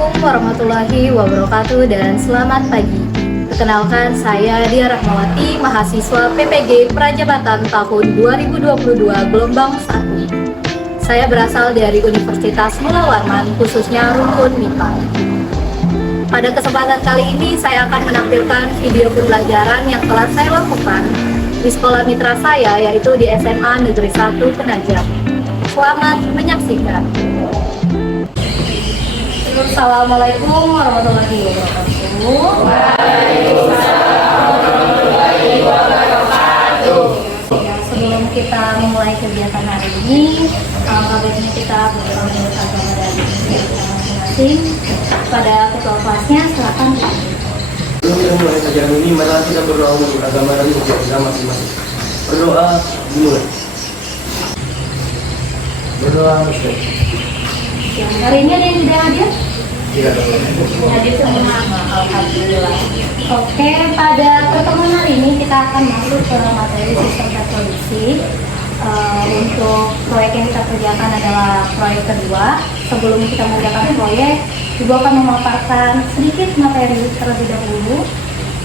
Assalamualaikum warahmatullahi wabarakatuh dan selamat pagi. Perkenalkan, saya Dia Rahmawati, mahasiswa PPG Prajabatan tahun 2022 gelombang 1. Saya berasal dari Universitas Mula Warman, khususnya Rumpun MIPA. Pada kesempatan kali ini saya akan menampilkan video pembelajaran yang telah saya lakukan di sekolah mitra saya, yaitu di SMA Negeri 1 Penajam. Selamat menyaksikan. Assalamualaikum warahmatullahi wabarakatuh. Waalaikumsalam warahmatullahi wabarakatuh. Ya, sebelum kita memulai kegiatan hari ini, baiknya kita berdoa menurut agama dari masing-masing. Pada ketua kelasnya, silakan. Sebelum kita mulai kajian ini, mari kita berdoa menurut agama dan kegiatan masing-masing. Berdoa dimulai. Berdoa Muslim. Ya, hari ini ada yang sudah hadir? Tidak ada. Hadir semua, alhamdulillah. Oke, pada pertemuan hari ini kita akan masuk ke materi sistem reproduksi. Untuk proyek yang kita kerjakan adalah proyek kedua. Sebelum kita mengerjakan proyek, Ibu akan memaparkan sedikit materi terlebih dahulu.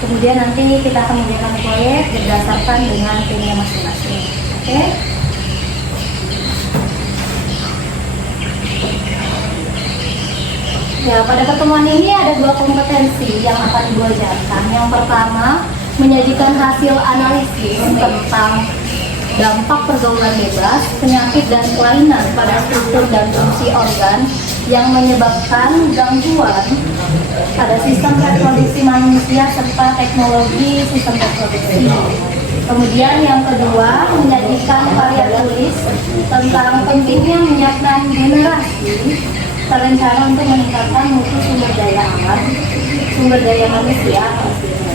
Kemudian nanti kita akan mengerjakan proyek berdasarkan dengan timnya masing-masing. Oke? Ya, pada pertemuan ini ada dua kompetensi yang akan Ibu ajarkan. Yang pertama, menyajikan hasil analisis tentang dampak pergaulan bebas, penyakit dan kelainan pada struktur dan fungsi organ yang menyebabkan gangguan pada sistem reproduksi manusia serta teknologi sistem reproduksi. Kemudian yang kedua, menyajikan karya tulis tentang pentingnya menyiapkan generasi terencana untuk meningkatkan mutu sumber daya alam, sumber daya manusia pastinya.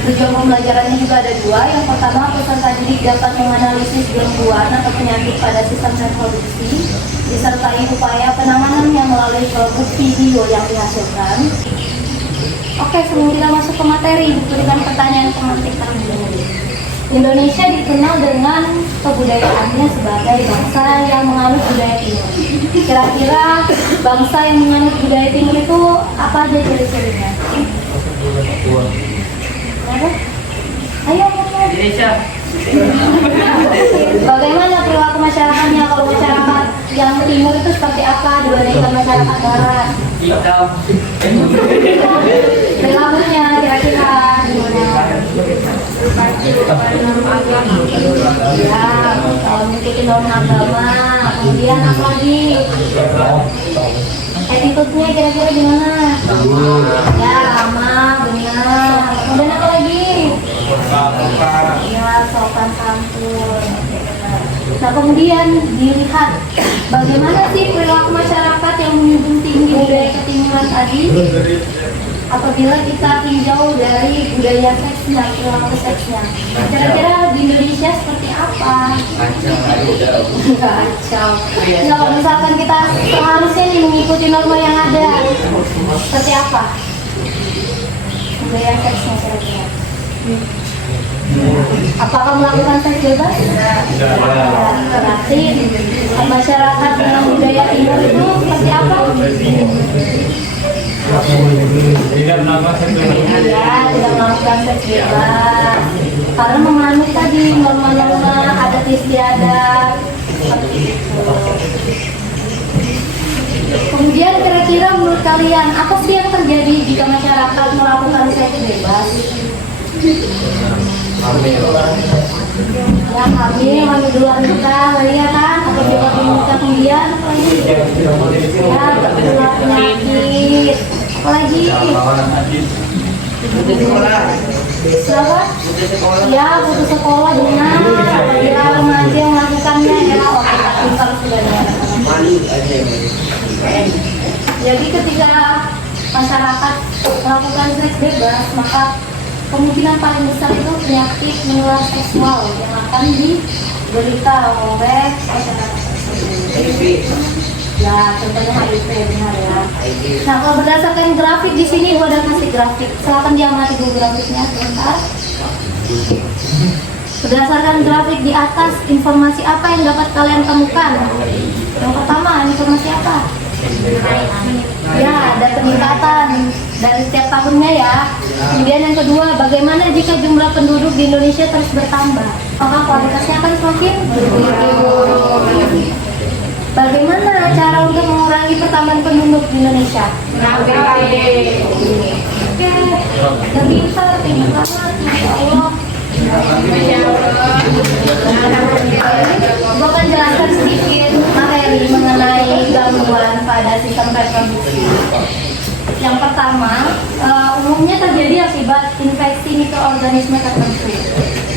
Tujuan pembelajarannya juga ada dua. Yang pertama, peserta didik dapat menganalisis gangguan atau penyakit pada sistem reproduksi, disertai upaya penanganannya melalui produk video yang dihasilkan. Oke, sebelum kita masuk ke materi, berikan pertanyaan pemantik terlebih dahulu. Indonesia dikenal dengan kebudayaannya sebagai bangsa yang menganut budaya timur. Kira-kira bangsa yang menganut budaya timur itu apa aja ciri-cirinya? Ayo, Indonesia. bagaimana perilaku masyarakatnya? Kalau masyarakat yang timur itu seperti apa dibandingkan masyarakat barat? Hitam. Perilakunya kira-kira gimana? Ya, kalau mengikuti norma agama. Kemudian apa lagi? Attitude-nya kira-kira gimana? Ya, ramah, benar. Kemudian apa lagi? Ya, sopan santun. Nah, kemudian dilihat bagaimana sih perilaku masyarakat yang menjunjung tinggi budaya ketimuran tadi. Apabila kita tinjau dari budaya seksnya, perilaku seksnya, kira-kira di Indonesia seperti apa? Kacau. Ya, kalau misalkan kita seharusnya nih mengikuti norma yang ada, seperti apa? Budaya seksnya kira-kira. Apakah melakukan seks bebas? Berarti masyarakat dengan budaya timur itu seperti apa? Tidak melakukan seks bebas. Ya, tidak melakukan seks bebas karena menganut tadi norma-norma adat istiadat seperti itu. Kemudian kira-kira menurut kalian apa sih yang terjadi jika masyarakat melakukan seks bebas? Ya, hamil di luar nikah, ya kan? Atau di luar nikah kemudian apa lagi? Ya, tertular penyakit. Apalagi? Siapa? Ya, putus sekolah benar. Apabila remaja yang melakukannya ya, kita pintar sudah ya. Jadi ketika masyarakat melakukan seks bebas, maka kemungkinan paling besar itu penyakit menular seksual yang akan diderita oleh masyarakat tersebut. Ya, contohnya HIV, benar ya. Nah, kalau berdasarkan grafik di sini, gua ada kasih grafik. Silakan diamati dulu grafiknya sebentar. Berdasarkan grafik di atas, informasi apa yang dapat kalian temukan? Yang pertama, informasi apa? Ya, ada peningkatan dari setiap tahunnya ya. Kemudian yang kedua, bagaimana jika jumlah penduduk di Indonesia terus bertambah? Maka kualitasnya akan semakin buruk. Bagaimana cara untuk mengurangi pertambahan penduduk di Indonesia? Oke, udah pintar, pintar banget, Masya Allah. Gue akan jelaskan sedikit materi mengenai gangguan pada sistem reproduksi. Yang pertama, umumnya terjadi akibat infeksi mikroorganisme tertentu.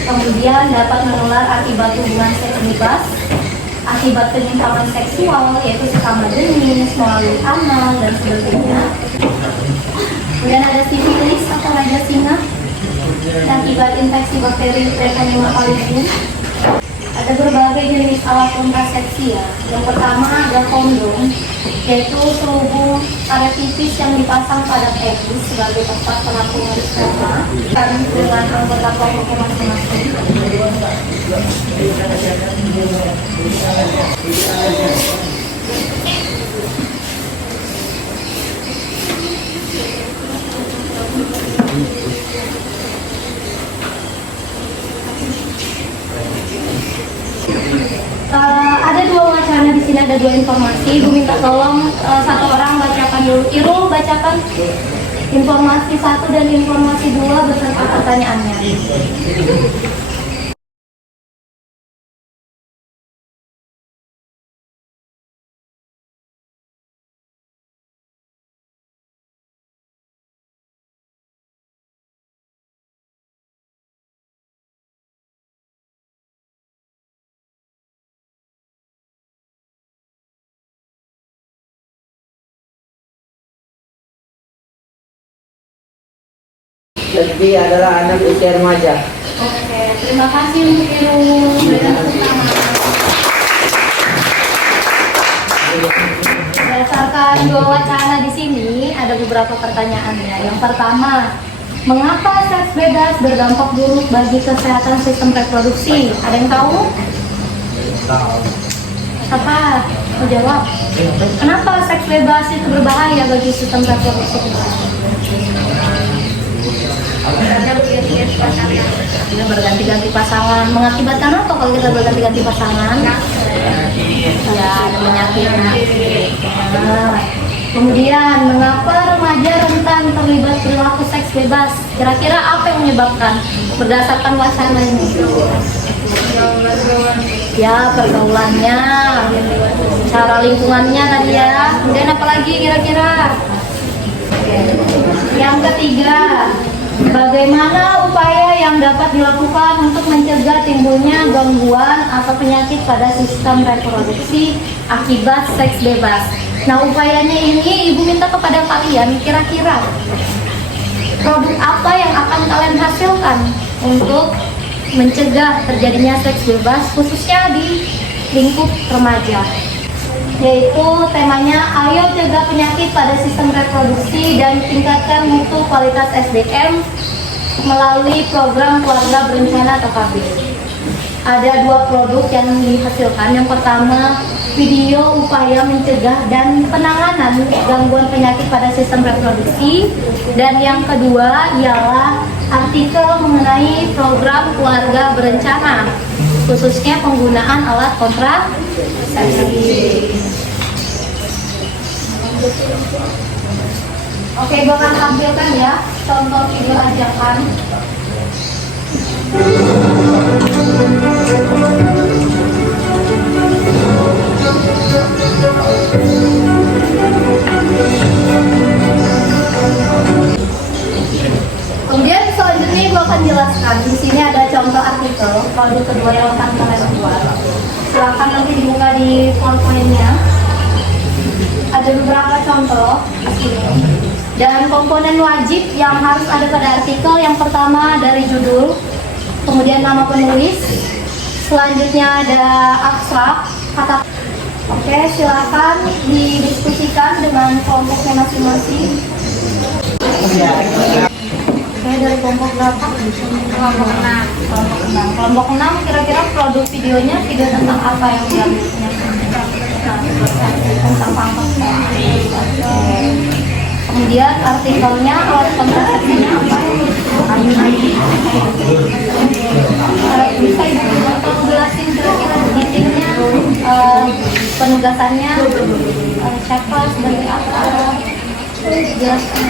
Kemudian dapat menular akibat hubungan seks bebas, akibat penyimpangan seksual, yaitu sesama jenis, melalui anal, dan sebagainya. Kemudian ada sifilis atau raja singa, akibat infeksi bakteri Treponema Ada berbagai jenis alat kontrasepsi ya. Yang pertama ada kondom, yaitu selubung karet tipis yang dipasang pada penis sebagai tempat penampungan sperma dan dengan anggota kelompoknya masing-masing. Ada dua wacana di sini, ada dua informasi. Ibu minta tolong satu orang bacakan dulu. Irul bacakan informasi satu dan informasi dua beserta pertanyaannya. Lesbi adalah anak usia remaja. Oke, terima kasih untuk Irul. Berdasarkan dua wacana di sini, ada beberapa pertanyaannya. Yang pertama, mengapa seks bebas berdampak buruk bagi kesehatan sistem reproduksi? Ada yang tahu? Apa? Mau jawab? Kenapa seks bebas itu berbahaya bagi sistem reproduksi kita? Kita berganti-ganti pasangan. Mengakibatkan apa kalau kita berganti-ganti pasangan? Ya, ada penyakit. Kemudian, mengapa remaja rentan terlibat perilaku seks bebas? Kira-kira apa yang menyebabkan berdasarkan wacana ini? Ya, pergaulannya, cara lingkungannya tadi ya. Kemudian apa lagi kira-kira? Yang ketiga, bagaimana upaya yang dapat dilakukan untuk mencegah timbulnya gangguan atau penyakit pada sistem reproduksi akibat seks bebas? Nah, upayanya ini Ibu minta kepada kalian, kira-kira produk apa yang akan kalian hasilkan untuk mencegah terjadinya seks bebas khususnya di lingkup remaja? Yaitu temanya, ayo cegah penyakit pada sistem reproduksi dan tingkatkan mutu kualitas SDM melalui program keluarga berencana atau KB. Ada dua produk yang dihasilkan. Yang pertama, video upaya mencegah dan penanganan gangguan penyakit pada sistem reproduksi, dan yang kedua ialah artikel mengenai program keluarga berencana, khususnya penggunaan alat kontrasepsi. Oke, gue akan tampilkan ya contoh video ajakan. Kemudian selanjutnya gue akan jelaskan. Di sini ada contoh artikel produk kedua yang akan kalian buat. Silakan nanti dibuka di PowerPoint-nya. Ada beberapa contoh di sini. Dan komponen wajib yang harus ada pada artikel, yang pertama dari judul, kemudian nama penulis, selanjutnya ada abstrak, kata. Oke, silakan didiskusikan dengan kelompoknya masing-masing. Oke, dari kelompok berapa? Kelompok 6. Kelompok 6 kira-kira produk videonya video tentang apa yang diambilnya? tentang pangkatnya. Kemudian artikelnya, alat kontrasepsinya apa? Bisa ibu jelasin kira-kira detailnya, penugasannya siapa, sebagai apa? Jelaskan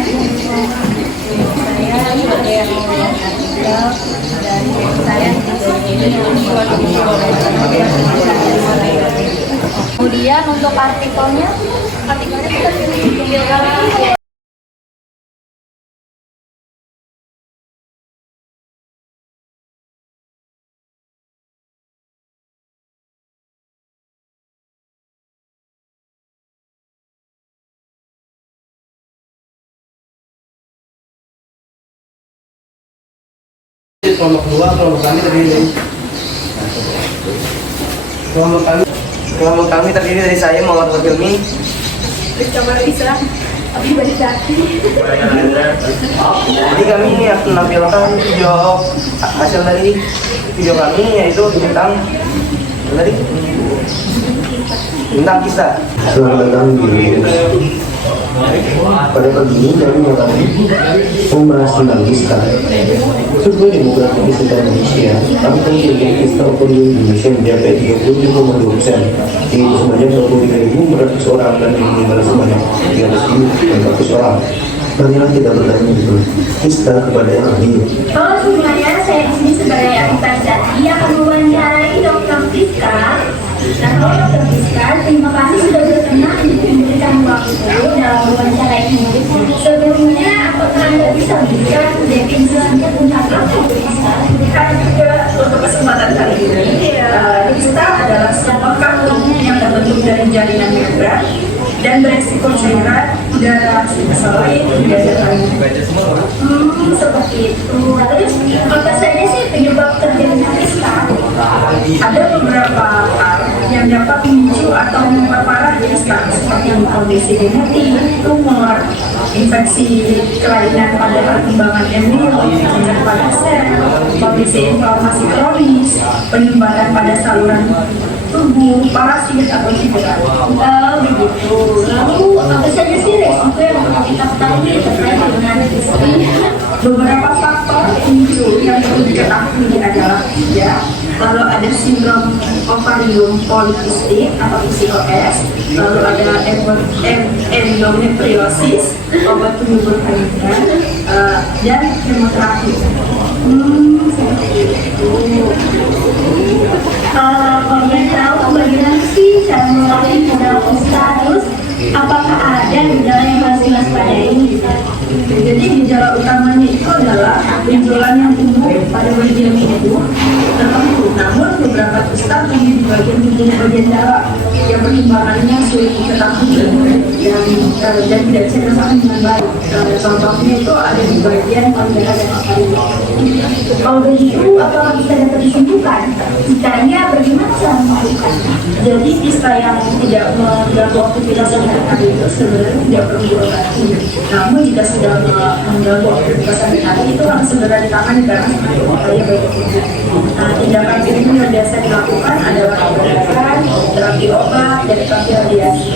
kemudian untuk artikelnya kita pilih kelompok dua, kelompok kami terdiri dari saya Muhammad Hilmi. Jadi kami ini akan menampilkan video hasil dari video kami, yaitu tentang kisah. Selamat datang di pada pagi ini kami akan membahas tentang kisah. Sebuah demografi kisah Indonesia, angka kira-kira kisah penduduk Indonesia mencapai 30,2%, yaitu sebanyak 23.400 orang dan meninggal sebanyak 300.400 orang. Marilah kita bertanya dulu kisah kepada yang ahli. Halo semuanya, saya di sini sebagai Arifan Zaki yang akan mewawancarai Dr. Fiska. Nah, kalau Dr. Fiska, terima kasih sudah berkenan untuk memberikan waktu dalam wawancara ini. Sebelumnya, apakah Anda bisa memberikan definisinya tentang apa Fiska? Untuk kesempatan kali ini, Fiska adalah sebuah kartu yang terbentuk dari jaringan membran dan beresiko cairan udara selain udara lain. Seperti itu. Terus, apa saja sih penyebab terjadinya Fiska? Ada beberapa hal yang dapat memicu atau memperparah Fiska, seperti kondisi genetik, tumor, infeksi kelainan pada perkembangan embrio, cacar pada sel, kondisi inflamasi kronis, penyebaran pada saluran tubuh, parasit atau cedera. Begitu. Lalu apa saja sih resiko yang perlu kita ketahui terkait dengan Fiska? Beberapa faktor pemicu yang perlu diketahui adalah ya, lalu ada sindrom ovarium polikistik atau PCOS, lalu ada endometriosis, obat penyubur kandungan, dan kemoterapi. Seperti itu. Kalau boleh tahu bagaimana sih cara melalui gejala Fiska? Terus apakah ada gejala yang harus diwaspadai? Jadi gejala utamanya itu adalah benjolan yang tumbuh pada bagian tubuh tertentu. Namun beberapa kisah tumbuh di bagian dalam yang perkembangannya sulit diketahui dan tidak bisa tersambung dengan baik. Contohnya itu ada di bagian payudara dan ovarium. Kalau begitu, apakah bisa dapat disembuhkan? Caranya bagaimana cara melakukan? Jadi kista yang tidak mengganggu aktivitas sehari-hari itu sebenarnya tidak perlu diobati. Namun jika sudah mengganggu aktivitas sehari-hari itu harus segera ditangani karena sangat berbahaya bagi tubuh. Nah, tindakan ini yang biasa dilakukan adalah pengobatan, terapi obat, dan terapi radiasi.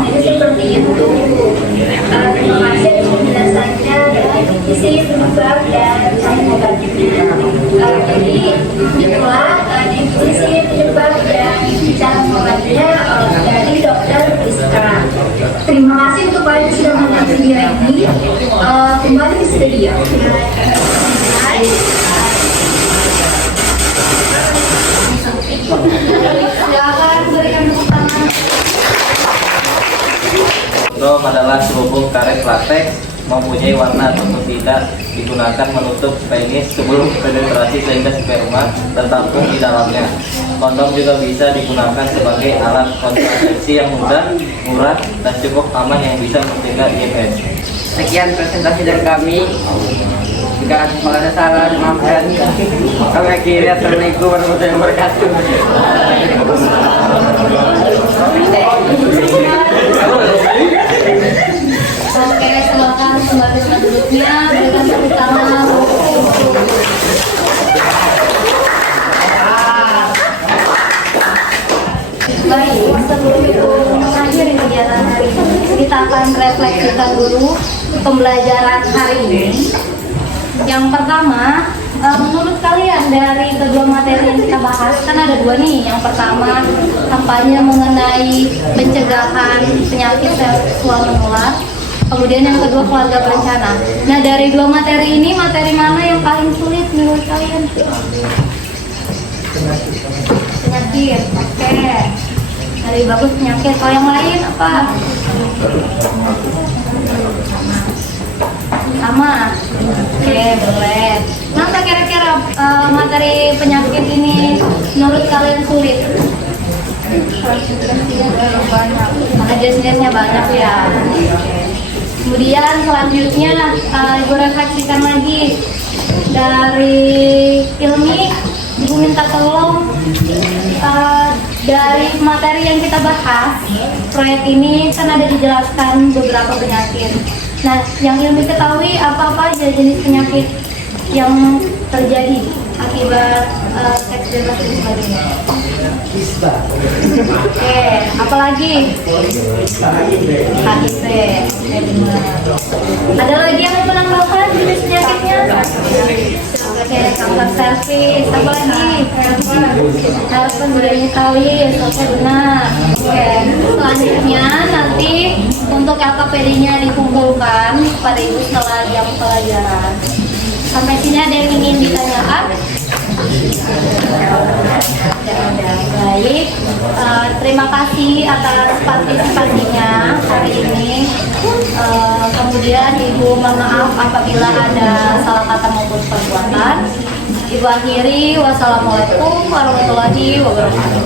Jadi seperti itu. Terima kasih atas penjelasannya dan definisi penyebab dan cara mengobatinya. Jadi itulah definisi penyebab dan cara mengobatinya dari Dokter Fiska. Terima kasih untuk kalian yang sudah menonton video ini. Kembali ke studio. Silakan berikan tepuk tangan. Kondom adalah selubung karet latex mempunyai warna ataupun tidak digunakan menutup penis sebelum penetrasi sehingga sperma tertampung di dalamnya. Kondom juga bisa digunakan sebagai alat kontrasepsi yang mudah, murah, dan cukup aman yang bisa mencegah IMS. Sekian presentasi dari kami. Jika ada salah, maafkan. Kami akhiri. Assalamualaikum warahmatullahi wabarakatuh. Oke, silakan kembali ke duduknya, berikan tepuk tangan. Baik, akan refleksikan dulu pembelajaran hari ini. Yang pertama, menurut kalian dari kedua materi yang kita bahas, kan ada dua nih. Yang pertama, kampanye mengenai pencegahan penyakit seksual menular. Kemudian yang kedua, keluarga berencana. Nah, dari dua materi ini, materi mana yang paling sulit menurut kalian? Penyakit, oke. Dari bagus penyakit. Kalau yang lain apa? Sama. Oke, boleh. Kenapa kira-kira materi penyakit ini menurut kalian sulit? Karena jenis-jenisnya banyak ya. Kemudian selanjutnya Ibu refleksikan lagi dari Ilmi. Ibu minta tolong dari materi yang kita bahas, proyek ini kan ada dijelaskan beberapa penyakit. Nah, yang Ilmi ketahui apa-apa aja jenis penyakit yang terjadi akibat seks bebas dan sebagainya. Oke, apalagi? HIV. Ada lagi yang menambahkan jenis penyakitnya? Oke, kanker serviks. Apa lagi? Harus udah diketahui. Oke, benar. Oke, selanjutnya nanti untuk LKPD-nya dikumpulkan pada Ibu setelah jam pelajaran. Sampai sini ada yang ingin ditanyakan? Baik, terima kasih atas partisipasinya hari ini. Kemudian Ibu mohon maaf apabila ada salah kata maupun perbuatan. Ibu akhiri, wassalamualaikum warahmatullahi wabarakatuh.